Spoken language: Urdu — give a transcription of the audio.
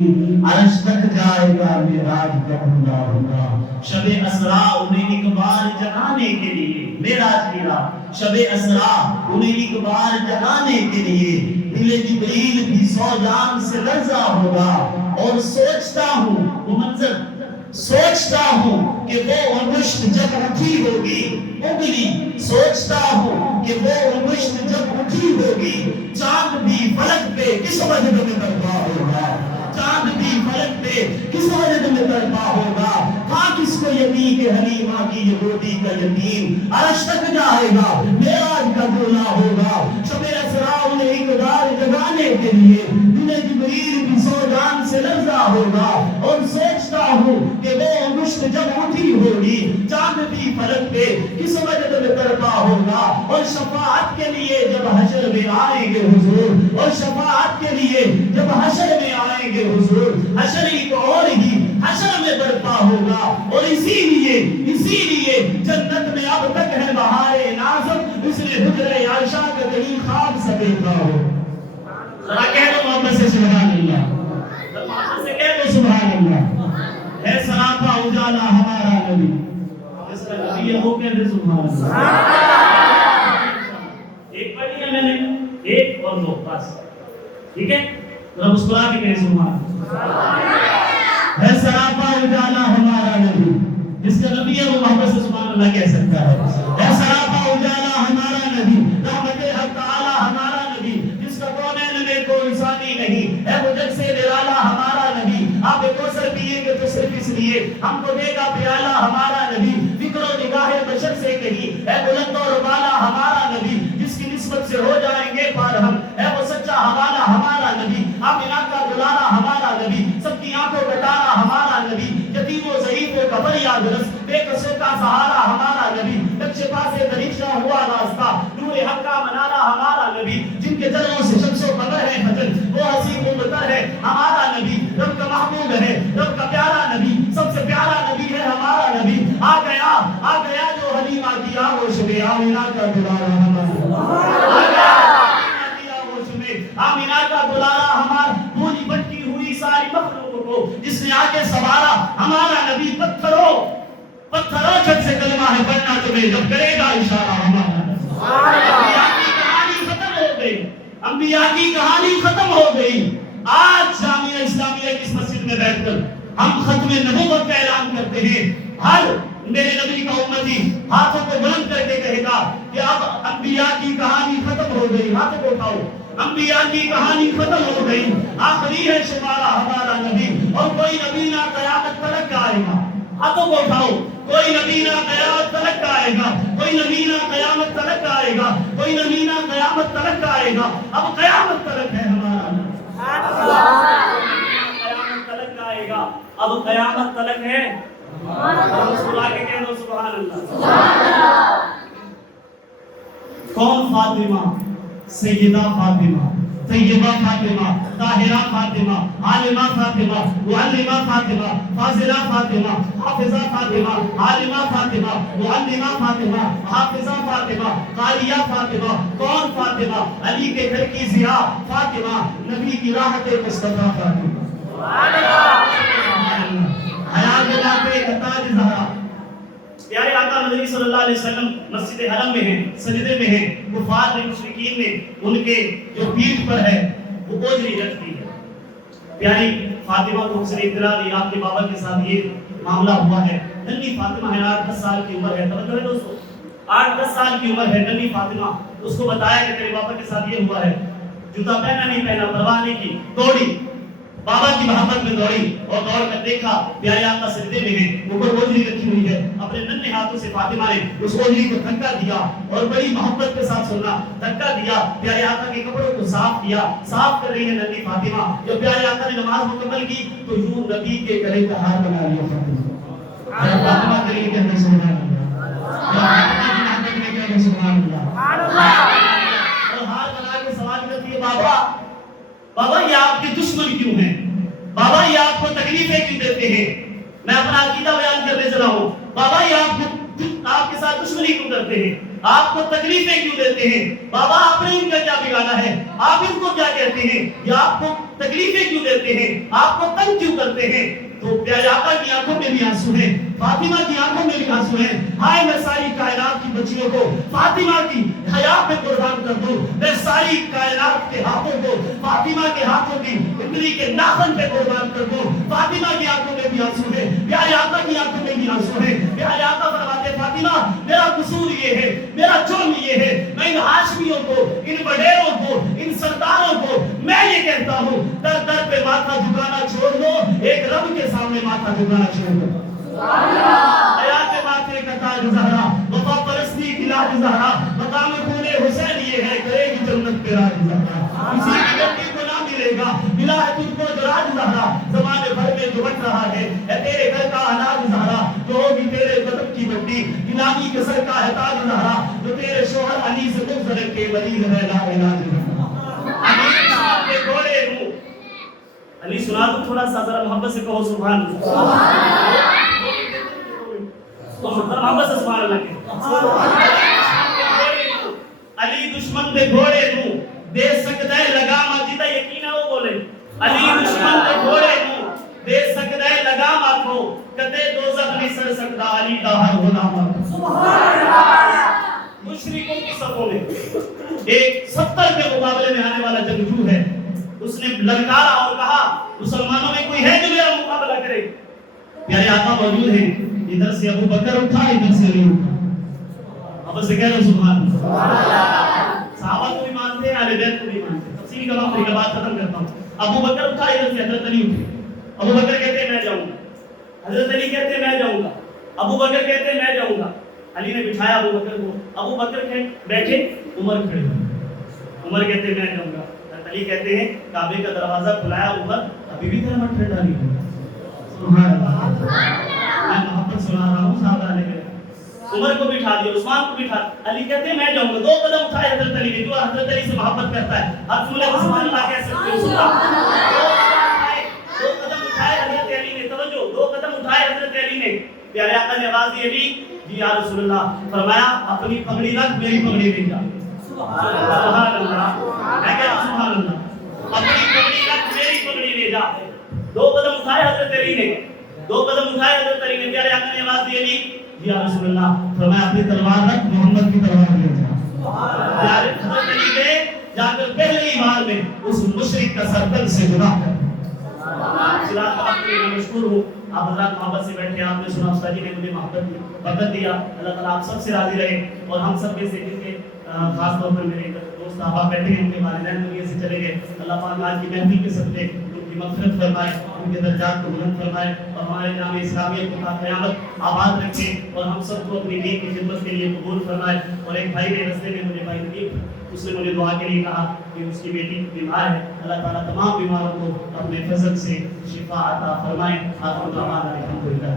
عرش تک جائے گا معراج کا پورا ہوگا. شب اسرا انہیں ایک بار جگانے کے لیے، معراج کی رات شب اسرا انہیں ایک بار جگانے کے لیے دل جبریل بھی سو جان سے لرزا ہوگا. اور سوچتا ہوں وہ منظر، سوچتا ہوں کہ وہ انگشت جب اٹھی ہوگی انگلی، سوچتا ہوں کہ وہ انگشت جب اٹھی ہوگی چاند بھی فلک پہ کس وجہ میں برپا ہوگا، چاند بھی فلک پہ کس وجہ میں برپا ہوگا. ہاں کس کو یقین کہ حلیمہ کی یہ گودی کا یتیم عرش تک جائے گا معراج کا گولا ہوگا. شب اسرا انہیں ایک بار جگانے کے لیے دل جبریل بھی سو جان سے لرزا ہوگا. اور سوچتا ہوں کہ وہ انگشت جب اٹھی ہوگی چاند بھی فلک پہ کس وجہ میں برپا ہوگا. اور شفاعت کے لیے جب حشر میں آئیں گے حضور، اور شفاعت کے لیے جب حشر میں آئیں گے حضور، حشر ایک اور ہی حشر میں برپا ہوگا. اور اسی لیے جنت میں اب تک ہے بہار نازم، اس نے حجرہ عائشہ کا کہیں خواب سے دیکھا ہو. ذرا کہہ دو محمد سے سبحان اللہ، محمد سے کہہ دو سبحان اللہ. ہے سراپا اجالا ہمارا نبی، اس کا نبی ہے وہ کہہ دے سبحان اللہ. ایک پڑھ لیا میں نے، ایک اور دو بس، ٹھیک ہے. ذرا مسکرا کے کہیں سبحان اللہ. ہے سراپا اجالا ہمارا نبی، جس کا نبی ہے وہ محمد سے سبحان اللہ کہہ سکتا ہے. ہے سراپا اجالا ہمارا نبی، رحمت حق تعالی ہمارا نبی، جس کا کونین میں کوئی ثانی نہیں. ہے وہ جگ سے نرالا ہمارا نبی، آپ کوثر پیئیں گے تو صرف اس لیے ہم کو دے گا پیالہ ہمارا نبی. فکر و نگاہ بشر سے کہیں ہے بلند و بالا ہمارا نبی، جس کی نسبت سے ہو جائیں گے پار ہم. ہے وہ سچا حوالہ ہمارا نبی، آمنہ کا دلارا ہمارا نبی، سب کی آنکھوں کا تارا ہمارا نبی، یتیم و ضعیفوں کا فریاد رس، بے کسوں کا سہارا ہمارا نبی. نقش پا سے دریچہ ہوا راستہ، نور حق کا منارہ ہمارا نبی، جن کے ذروں سے شمس و قمر ہے فجر، وہ حسین و مطر ہے ہمارا نبی. رب کا محبوب ہے، رب کا پیارا نبی، سب سے پیارا نبی ہے ہمارا نبی. آ گیا جو حلیمہ کی آغوش میں، آمنہ کا دلارا ہمارا، آمنہ کا دلارا ہمارا. پوری بٹی ہوئی ساری مخلوق کو جس نے آگے سوارا ہمارا نبی. پتھروں چھت سے کلمہ ہے پڑھنا تمہیں جب کرے گا اشارہ ہمارا نبی. انبیاء کی کہانی ختم ہو گئی، انبیاء کی کہانی ختم ہو گئی. آج جامعہ اسلامیہ کی اس مسجد میں بیٹھ کر ہم ختم نبوت کا اعلان کرتے ہیں. ہر میرے نبی کا امتی ہاتھوں کو بلند کر کے کہے گا کہ اب انبیاء کی کہانی ختم ہو گئی. ہاتھوں کو اٹھاؤ، انبیاء کی کہانی ختم ہو گئی. آخری ہے شمارہ ہمارا نبی، اور کوئی نبی نہ قیامت تلک کا آئے گا. ہاتھوں کو اٹھاؤ، کوئی نبی نہ قیامت تلک کا آئے گا، کوئی نبی نہ قیامت تلک کا آئے گا، کوئی نبی نہ قیامت تلک کا آئے گا. اب قیامت تلک ہے ہمارا نبی، قیامت تلک کا آئے گا. اب قیامت تلک ہے مسکرا کے کہہ دو سبحان اللہ. کون فاطمہ؟ سیدہ فاطمہ، طیبہ فاطمہ، طاہرہ فاطمہ، عالمہ فاطمہ، معلمہ فاطمہ، فاضلہ فاطمہ، حافظہ فاطمہ، عالمہ فاطمہ، معلمہ فاطمہ، حافظہ فاطمہ، قاریہ فاطمہ. کون فاطمہ؟ علی کے گھر کی ضیاء فاطمہ، نبی کی راحت مصطفیٰ فاطمہ. حیا کے ناطے کا تاج زہرا. پیارے آقا مدنی صلی اللہ علیہ وسلم مسجد حرم میں ہیں، سجدے میں ہیں. کفار نے، مشرکین نے ان کے جو پیٹھ پر ہے وہ بوجھری رکھ دی ہے. پیاری فاطمہ کو حسن اطلاع دی آپ کے بابا کے ساتھ یہ معاملہ ہوا ہے. ننھی فاطمہ ہے، 8-10 سال کی عمر ہے. توجہ ہے دوستو، 8-10 سال کی عمر ہے ننھی فاطمہ. اس کو بتایا کہ تیرے بابا کے ساتھ یہ ہوا ہے. جوتا پہنا نہیں پہنا پرواہ نہیں کی، دوڑی بابا کی محبت میں دوڑی اور دوڑ کر دیکھا پیارے آقا سجدے میں ہیں، اوپر بوجھری رکھی ہوئی ہے. اپنے ننھے ہاتھوں سے فاطمہ نے اس بوجھری کو دھکا دیا اور بڑی محبت کے ساتھ سننا دھکا دیا. پیارے آقا کے کپڑوں کو صاف کیا، صاف کر رہی ہے ننھی فاطمہ. جب پیارے آقا نے نماز مکمل کی تو یوں نبی کے گلے کا ہار بنا لیا فاطمہ کے لیے کہتے سبحان اللہ. اور ہار بنا کے سوال کرتی ہے بابا یہ آپ کے دشمن کیوں ہیں؟ بابا یہ آپ کو تکلیفیں کیوں دیتے ہیں؟ میں اپنا عقیدہ بیان کرنے چلا ہوں. بابا یہ آپ کے ساتھ دشمنی کیوں کرتے ہیں؟ آپ کو تکلیفیں کیوں دیتے ہیں؟ بابا آپ نے ان کا کیا بگاڑا ہے؟ آپ ان کو کیا کہتے ہیں؟ یہ آپ کو تکلیفیں کیوں دیتے ہیں, آپ کو تنگ کیوں کرتے ہیں؟ تو پیارے آقا کی آنکھوں میں بھی آنسو ہیں, فاطمہ کی آنکھوں میں بھی آنسو ہیں. ہائے میں ساری کائنات کی بچیوں کو فاطمہ کی حیا پہ قربان کر دوں, میں ساری کائنات کے ہاتھوں کو فاطمہ کے ہاتھوں کی انگلی کے ناخن پہ قربان کر دوں. فاطمہ کی آنکھوں میں بھی آنسو ہیں, پیارے آقا کی آنکھوں میں بھی آنسو ہیں. پیارے آقا فرماتے فاطمہ میرا قصور یہ ہے, میرا جرم یہ ہے, میں ان ہاشمیوں کو, ان بڑیروں کو, ان سرداروں کو میں یہ کہتا ہوں در در پہ ماتھا جھکانا چھوڑ دو, ایک رب کے سامنے ماتھا جھکانا چھوڑ دو. حیات ماتھے کا تاج زہرا, وفا پرستی کی لاج زہرا, مقام خون حسین یہ ہے, کرے گی جنت پہ راج زہرا. کسی کی غلطی کو نہ ملے گا, ملا ہے تجھ کو جو راج زہرا, زمانے بھر میں جو بٹ رہا ہے اے تیرے گھر کا اناج زہرا, جو ہوگی تیرے قدم کی مٹی, گلامی کے سر کا ہے تاج زہرا, جو تیرے شوہر علی سے مغفر کے ولی ہے لا علاج زہرا. علی کے گھوڑے ہوں, علی سنا دو تھوڑا سا, ذرا محبت سے کہو سبحان اللہ. محبت سے سبحان اللہ کے. علی دشمن دے گھوڑے نو دے سکدا ہے لگام, جیتا یقین ہے وہ بولے, علی دشمن دے گھوڑے نو دے سکدا ہے لگام آکھو, کدے دوزخ نہیں سر سکدا علی دا ہر غلام. سبحان اللہ. مشرکوں کی صفوں میں ایک 70 کے مقابلے میں آنے والا جنگجو ہے, اس نے للکارا اور کہا مسلمانوں میں کوئی ہے جو میرا مقابلہ کرے؟ پیارے آقا موجود ہیں, ادھر سے ابو بکر اٹھا, ادھر سے علی اٹھا. اب سے کہہ رہے سبحان اللہ. صحابہ کو بھی مانتے ہیں, اہل بیت کو بھی مانتے ہیں. تفصیلی کا بات ختم کرتا ہوں. ابو بکر اٹھا, ادھر سے حضرت علی اٹھے. ابو بکر کہتے ہیں میں جاؤں گا, حضرت علی کہتے ہیں میں جاؤں گا, ابو بکر کہتے ہیں میں جاؤں گا. علی نے بٹھایا ابو بکر کو, ابو بکر بیٹھے, عمر کھڑے ہوئے. عمر کہتے ہیں میں جاؤں گا. علی کہتے ہیں کعبے کا دروازہ کھلایا, عمر ابھی بھی تیرا من ٹھنڈا نہیں ہوا. سبحان اللہ. میں محبت سنا رہا ہوں, صحابہ نے عمر کو بٹھا دیا, عثمان کو بٹھا. علی کہتے ہیں میں جاؤں گا. 2 قدم اٹھائے حضرت علی نے, جو حضرت علی سے محبت کرتا ہے, اب تم نے سبحان اللہ کہہ سکتے ہو. دو قدم اٹھائے حضرت علی نے, توجہ, 2 قدم اٹھائے حضرت علی نے. پیارے آقا نے آواز دی, علی جی یا رسول اللہ. فرمایا اپنی پگڑی رکھ, میری پگڑی لے جا. سبحان اللہ. میں کہتا ہوں سبحان اللہ. اپنی پگڑی رکھ, میری پگڑی لے جا. 2 قدم اٹھائے حضرت علی نے, 2 قدم اٹھائے حضرت علی نے. پیارے آقا نے آواز دی, علی یا رسول اللہ. فرمایا اپنی تلوار رکھ, محمد کی تلوار لے جا. پیارے حضرت علی نے جا کر پہلے ہی بار میں اس مشرک کا سر تل سے گنا کر. صراط آپ کے لیے مشکور ہوں. آپ حضرات محبت سے بیٹھے, آپ نے سنا استاد جی نے مجھے برکت دیا. اللہ تعالیٰ آپ سب سے راضی رہے, اور ہم سب میں سے جن کے خاص طور پر میرے دوست احباب بیٹھے ہیں, ان کے والدین دنیا سے چلے گئے, اللہ پاک آج کی محفل کے صدقے ان کی مغفرت فرمائے, ان کے درجات کو بلند فرمائے, اور ہمارے جامع اسلامیہ کو تا قیامت آباد رکھے, اور ہم سب کو اپنی دین کی خدمت کے لیے قبول فرمائے. اور ایک بھائی نے رستے میں مجھے بھائی نقیب, اس نے مجھے دعا کے لیے کہا کہ اس کی بیٹی بیمار ہے, اللہ تعالیٰ تمام بیماروں کو اپنے فضل سے شفا عطا فرمائے. آخر دعوانا الحمدللہ.